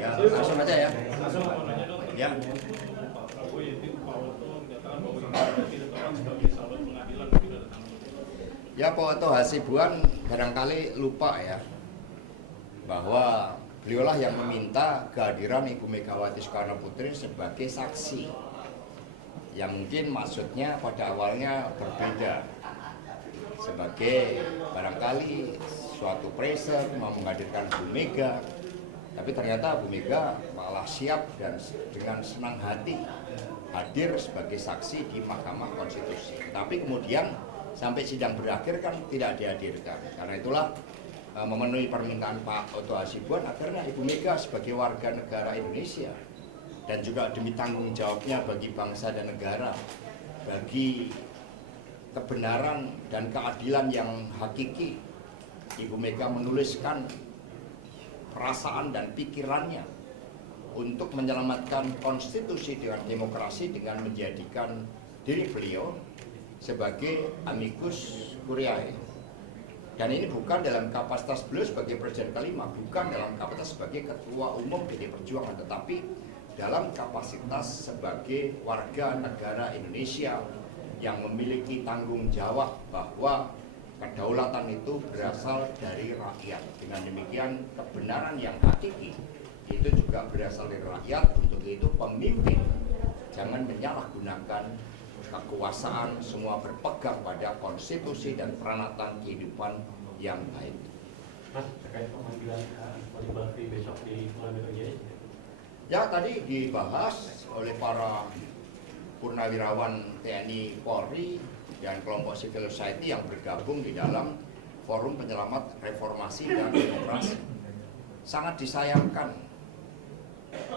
Ya, langsung aja ya. Ya. Ya, Pak Oto Hasibuan barangkali lupa ya bahwa beliaulah yang meminta kehadiran Ibu Megawati Soekarno Putri sebagai saksi. Yang mungkin maksudnya pada awalnya berbeda, sebagai barangkali suatu pressure mau menghadirkan Bu Mega, tapi ternyata Bu Mega malah siap dan dengan senang hati hadir sebagai saksi di Mahkamah Konstitusi. Tapi kemudian sampai sidang berakhir kan tidak dihadirkan. Karena itulah memenuhi permintaan Pak Oto Hasibuan, akhirnya Ibu Mega sebagai warga negara Indonesia dan juga demi tanggung jawabnya bagi bangsa dan negara, bagi kebenaran dan keadilan yang hakiki, Ibu Mega menuliskan perasaan dan pikirannya untuk menyelamatkan konstitusi dengan demokrasi dengan menjadikan diri beliau sebagai amicus curiae. Dan ini bukan dalam kapasitas beliau sebagai presiden kelima, bukan dalam kapasitas sebagai ketua umum PD Perjuangan, tetapi dalam kapasitas sebagai warga negara Indonesia yang memiliki tanggung jawab bahwa kedaulatan itu berasal dari rakyat. Dengan demikian kebenaran yang hakiki itu juga berasal dari rakyat. Untuk itu pemimpin jangan menyalahgunakan kekuasaan, semua berpegang pada konstitusi dan peranatan kehidupan yang baik. Mas, terkait pemanggilan Wali Bakri besok di Polda Metro Jaya? Ya, tadi dibahas oleh para purnawirawan TNI Polri dan kelompok civil society yang bergabung di dalam Forum Penyelamat Reformasi dan Demokrasi. Sangat disayangkan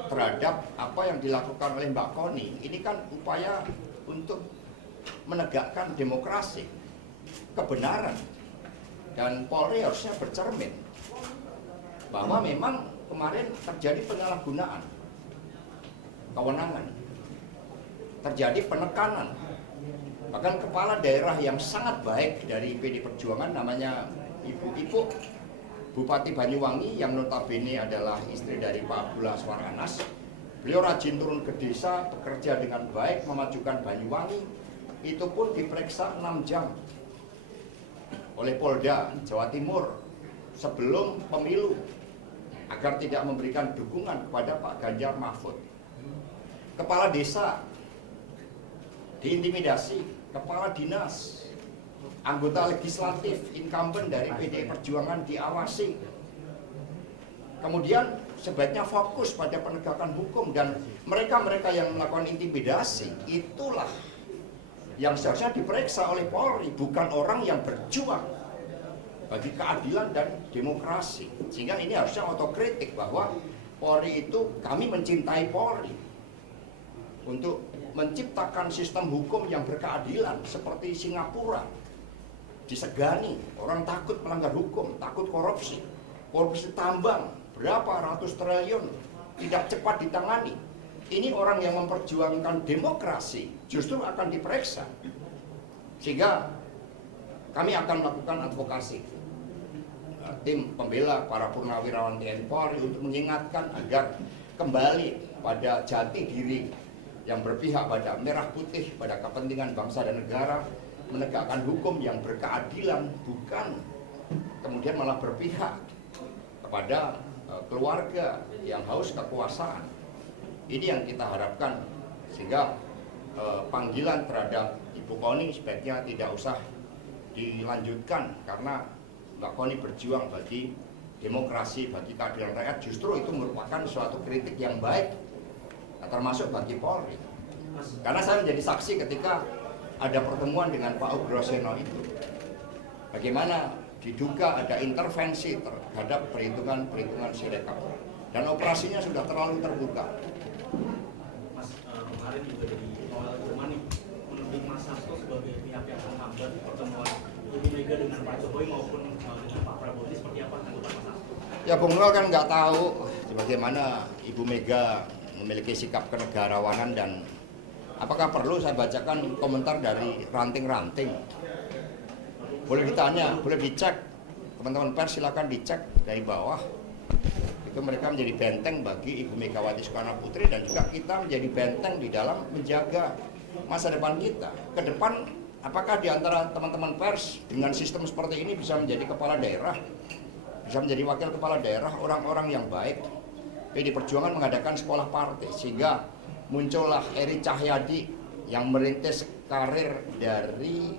terhadap apa yang dilakukan oleh Mbak Koni. Ini kan upaya untuk menegakkan demokrasi, kebenaran, dan Polri harusnya bercermin bahwa memang kemarin terjadi penyalahgunaan kewenangan, terjadi penekanan. Bahkan kepala daerah yang sangat baik dari PD Perjuangan namanya Ibu Ipuk, Bupati Banyuwangi yang notabene adalah istri dari Pak Abdullah Aswar Anas. Beliau rajin turun ke desa, bekerja dengan baik, memajukan Banyuwangi. Itu pun diperiksa 6 jam oleh Polda Jawa Timur sebelum pemilu agar tidak memberikan dukungan kepada Pak Ganjar Mahfud. Kepala desa diintimidasi, kepala dinas, anggota legislatif incumbent dari PDI Perjuangan diawasi. Kemudian sebaiknya fokus pada penegakan hukum, dan mereka-mereka yang melakukan intimidasi itulah yang seharusnya diperiksa oleh Polri, bukan orang yang berjuang bagi keadilan dan demokrasi. Sehingga ini harusnya otokritik bahwa Polri itu, kami mencintai Polri untuk menciptakan sistem hukum yang berkeadilan seperti Singapura. Disegani, orang takut melanggar hukum, takut korupsi, korupsi tambang berapa ratus triliun tidak cepat ditangani. Ini orang yang memperjuangkan demokrasi justru akan diperiksa. Sehingga kami akan melakukan advokasi tim pembela para purnawirawan TNI Polri untuk mengingatkan agar kembali pada jati diri yang berpihak pada merah putih, pada kepentingan bangsa dan negara, menegakkan hukum yang berkeadilan, bukan kemudian malah berpihak kepada keluarga yang haus kekuasaan. Ini yang kita harapkan, sehingga panggilan terhadap Ibu Koni sebaiknya tidak usah dilanjutkan, karena Mbak Koni berjuang bagi demokrasi, bagi keadilan rakyat. Justru itu merupakan suatu kritik yang baik, termasuk bagi Polri. Karena saya menjadi saksi ketika ada pertemuan dengan Pak Ugroseno itu, bagaimana diduga ada intervensi terhadap perhitungan Sirekap, dan operasinya sudah terlalu terbuka. Mas, kemarin juga dari Noel Urmani menuding Mas Hasto sebagai pihak yang menghambat pertemuan Ibu Mega dengan Pak Jokowi maupun dengan Pak Prabowo. Ini seperti apa tanggapan Mas Hasto? Ya, Bung Noel kan nggak tahu bagaimana Ibu Mega memiliki sikap kenegarawanan, dan apakah perlu saya bacakan komentar dari ranting-ranting? Boleh ditanya, boleh dicek, teman-teman pers silakan dicek dari bawah. itu mereka menjadi benteng bagi Ibu Megawati Soekarno Putri, dan juga kita menjadi benteng di dalam menjaga masa depan kita. Ke depan, apakah di antara teman-teman pers dengan sistem seperti ini bisa menjadi kepala daerah, bisa menjadi wakil kepala daerah, orang-orang yang baik? PD Perjuangan mengadakan sekolah partai, sehingga muncullah Eri Cahyadi yang merintis karir dari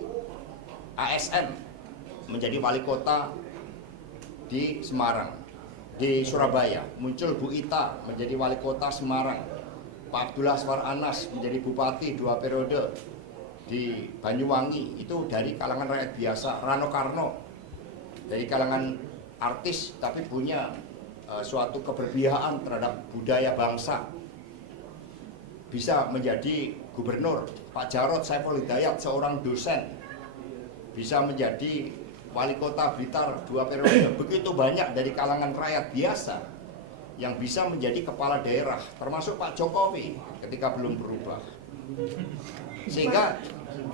ASN menjadi wali kota di Semarang. Di Surabaya muncul Bu Ita menjadi wali kota Semarang. Pak Abdullah Aswar Anas menjadi bupati 2 periode di Banyuwangi, itu dari kalangan rakyat biasa. Rano Karno dari kalangan artis tapi punya suatu keberpihakan terhadap budaya bangsa, bisa menjadi gubernur. Pak Jarod Saiful Hidayat seorang dosen bisa menjadi wali kota Blitar 2 periode. Begitu banyak dari kalangan rakyat biasa yang bisa menjadi kepala daerah, termasuk Pak Jokowi ketika belum berubah. Sehingga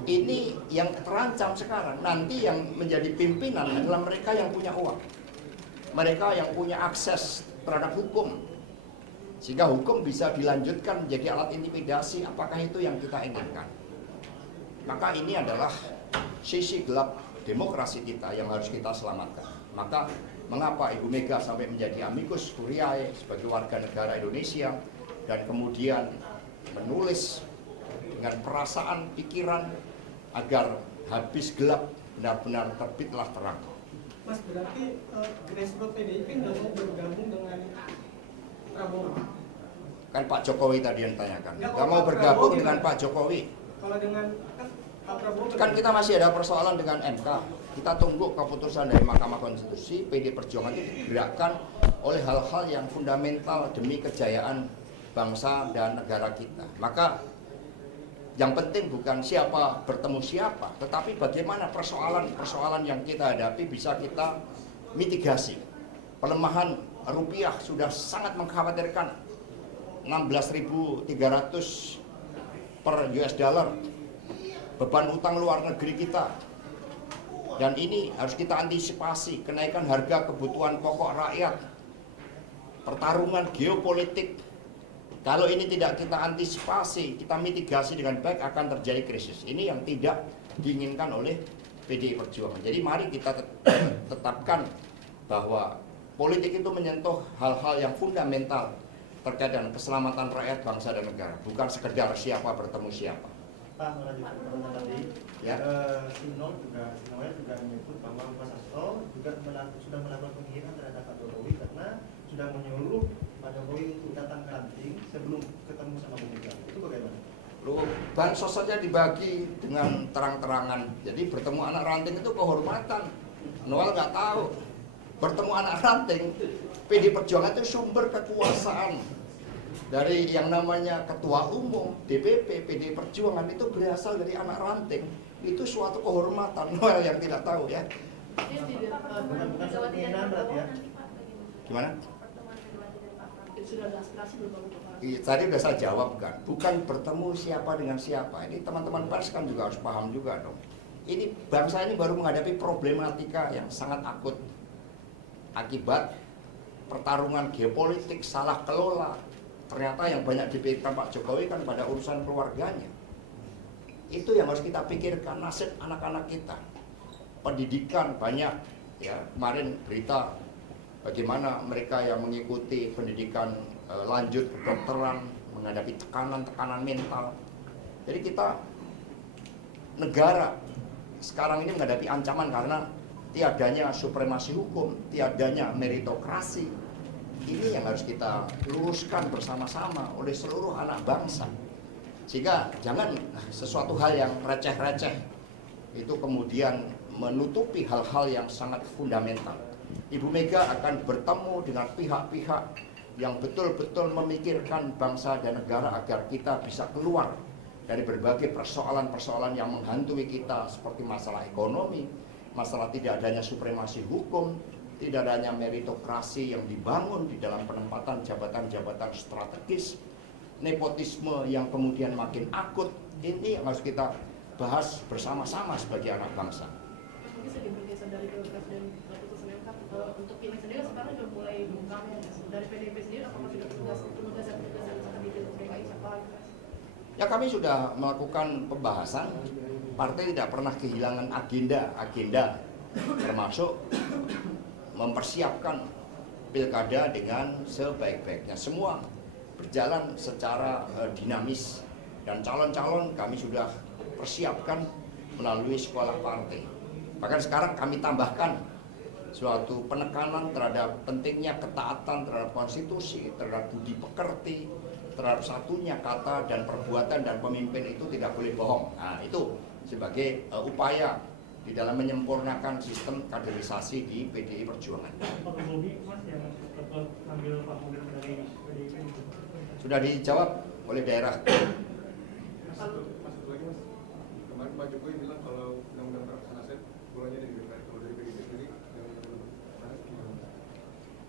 ini yang terancam sekarang. Nanti yang menjadi pimpinan adalah mereka yang punya uang, mereka yang punya akses terhadap hukum, sehingga hukum bisa dilanjutkan menjadi alat intimidasi. Apakah itu yang kita inginkan? Maka ini adalah sisi gelap demokrasi kita yang harus kita selamatkan. Maka mengapa Ibu Mega sampai menjadi amicus curiae sebagai warga negara Indonesia, dan kemudian menulis dengan perasaan, pikiran, agar habis gelap benar-benar terbitlah terang. Mas, berarti grassroots PDIP nggak mau bergabung dengan Prabowo? Kan Pak Jokowi tadi yang tanyakan. Ya, Nggak mau bergabung dengan Pak Jokowi. Kalau dengan Pak Prabowo Kan kita masih ada persoalan dengan MK. Kita tunggu keputusan dari Mahkamah Konstitusi. PD Perjuangan itu digerakkan oleh hal-hal yang fundamental demi kejayaan bangsa dan negara kita. Maka yang penting bukan siapa bertemu siapa, tetapi bagaimana persoalan-persoalan yang kita hadapi bisa kita mitigasi. Pelemahan rupiah sudah sangat mengkhawatirkan, 16.300 per US dollar beban utang luar negeri kita, dan ini harus kita antisipasi. Kenaikan harga kebutuhan pokok rakyat, pertarungan geopolitik, kalau ini tidak kita antisipasi, kita mitigasi dengan baik, akan terjadi krisis. Ini yang tidak diinginkan oleh PDI Perjuangan. Jadi mari kita tetapkan bahwa politik itu menyentuh hal-hal yang fundamental terkait dengan keselamatan rakyat, bangsa, dan negara, bukan sekedar siapa bertemu siapa. Pak, melanjutkan pertanyaan tadi, Ya. Sinol juga menyebut bahwa Mas Hasto juga sudah melakukan penghinaan terhadap Pak Jokowi karena sudah menyuruh Pak Jokowi untuk datang ke ranting sebelum ketemu sama Bu Mega. Itu bagaimana? Loh, bansos saja dibagi dengan terang-terangan. Jadi bertemu anak ranting itu kehormatan. Noel nggak tahu. Bertemu anak ranting, PD Perjuangan itu sumber kekuasaan. Dari yang namanya ketua umum, DPP, PD Perjuangan itu berasal dari anak ranting. Itu suatu kehormatan. Noel yang tidak tahu ya. Bukan penghinaan berarti ya? Gimana? Sudah ada aspirasi belum Pak? Tadi sudah saya jawab kan, bukan bertemu siapa dengan siapa. Ini teman-teman pers kan juga harus paham juga dong. Ini bangsa ini baru menghadapi problematika yang sangat akut akibat pertarungan geopolitik, salah kelola. Ternyata yang banyak dipikirkan Pak Jokowi kan pada urusan keluarganya. Itu yang harus kita pikirkan, nasib anak-anak kita. Pendidikan banyak, ya kemarin berita bagaimana mereka yang mengikuti pendidikan lanjut kedokteran menghadapi tekanan-tekanan mental. Jadi kita negara sekarang ini menghadapi ancaman karena tiadanya supremasi hukum, tiadanya meritokrasi. Ini yang harus kita luruskan bersama-sama oleh seluruh anak bangsa. Sehingga jangan sesuatu hal yang receh-receh itu kemudian menutupi hal-hal yang sangat fundamental. Ibu Mega akan bertemu dengan pihak-pihak yang betul-betul memikirkan bangsa dan negara agar kita bisa keluar dari berbagai persoalan-persoalan yang menghantui kita, seperti masalah ekonomi, masalah tidak adanya supremasi hukum, tidak adanya meritokrasi yang dibangun di dalam penempatan jabatan-jabatan strategis, nepotisme yang kemudian makin akut. Ini yang harus kita bahas bersama-sama sebagai anak bangsa. Mungkin sedikit bergeser dari ke Presiden keputusan MK, untuk pilih sendiri sekarang sudah mulai buka dari PDIP sendiri apakah sudah penugasan misalkan di Pilgub DKI siapa? Ya kami sudah melakukan pembahasan. Partai tidak pernah kehilangan agenda termasuk mempersiapkan pilkada dengan sebaik-baiknya. Semua berjalan secara dinamis dan calon-calon kami sudah persiapkan melalui sekolah partai. Bahkan sekarang kami tambahkan suatu penekanan terhadap pentingnya ketaatan terhadap konstitusi, terhadap budi pekerti, terhadap satunya kata dan perbuatan, dan pemimpin itu tidak boleh bohong. Nah, itu sebagai upaya di dalam menyempurnakan sistem kaderisasi di PDI Perjuangan. Pak Bobi, Mas, yang tetap ambil Pak Munir dari PDIP itu. Sudah dijawab oleh daerah. Masuk lagi Mas, kemarin Pak Jokowi bilang kalau undang-undang perampasan aset bolanya dari DPR, kalau dari PDIP sendiri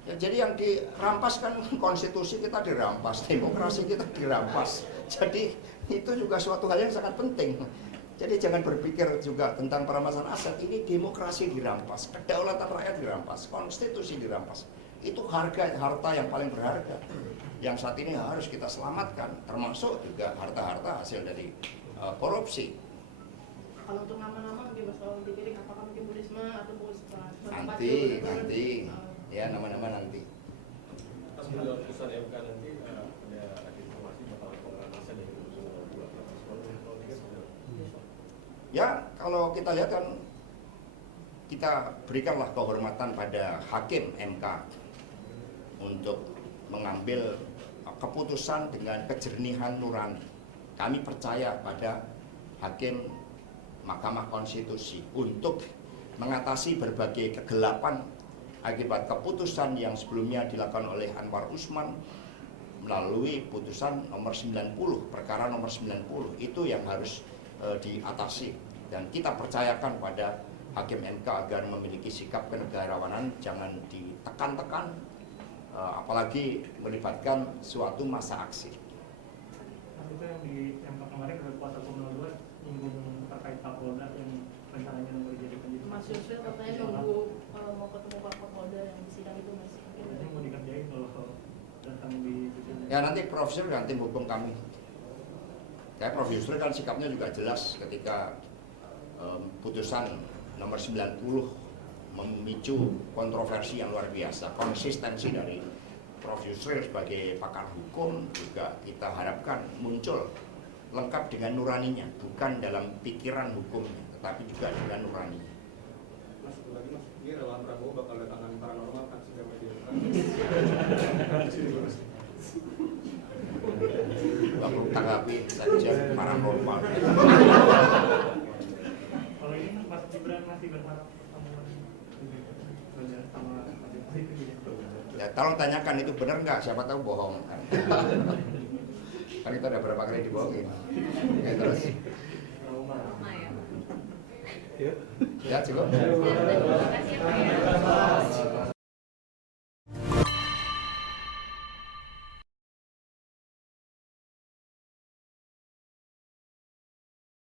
Ya, jadi yang dirampas kan konstitusi kita dirampas, demokrasi kita dirampas. Jadi itu juga suatu hal yang sangat penting. Jadi jangan berpikir juga tentang perampasan aset, ini demokrasi dirampas, kedaulatan rakyat dirampas, konstitusi dirampas. Itu harta yang paling berharga yang saat ini harus kita selamatkan, termasuk juga harta-harta hasil dari korupsi. Kalau untuk nama-nama mungkin soal dipilih apakah mungkin Bu Risma atau Bu Nanti ya, nama-nama nanti. pas menjawab putusan MK nanti ada informasi bakal pengolahan aset dari 2022. Ya, kalau kita lihat kan kita berikanlah kehormatan pada hakim MK untuk mengambil keputusan dengan kejernihan nurani. Kami percaya pada hakim Mahkamah Konstitusi untuk mengatasi berbagai kegelapan akibat keputusan yang sebelumnya dilakukan oleh Anwar Usman melalui putusan nomor 90, perkara nomor 90. Itu yang harus diatasi, dan kita percayakan pada hakim MK agar memiliki sikap kenegarawanan, jangan ditekan-tekan, apalagi melibatkan suatu masa aksi. Itu yang di MK kemarin ada kuasa Hukum 02 nyinggung terkait Kapolda yang rencananya mau dijadikan jadi. Mas Yusril katanya nunggu mau ketemu Pak Kapolda yang di sidang itu Mas. Ini mau dikerjain kalau datang di situ. Ya nanti Prof. Yusril dan tim hukum kami. Kayak Prof. Yusril kan sikapnya juga jelas ketika putusan nomor 90 memicu kontroversi yang luar biasa. Konsistensi dari Prof. Yusril sebagai pakar hukum juga kita harapkan muncul lengkap dengan nuraninya, bukan dalam pikiran hukumnya, tetapi juga dengan nuraninya. Mas, satu lagi Mas, ini relawan Prabowo bakal datangan paranormal kan sehingga media Baru tanggapi saja paranormal. Kalau ini Mas Gibran masih berharap pertemuan sama Mas Jokowi. Ya, tolong tanyakan itu benar nggak? Siapa tahu bohong. Kan kita udah berapa kali dibohongin. Ya, terus. Ya cukup. Terima kasih ya Pak ya.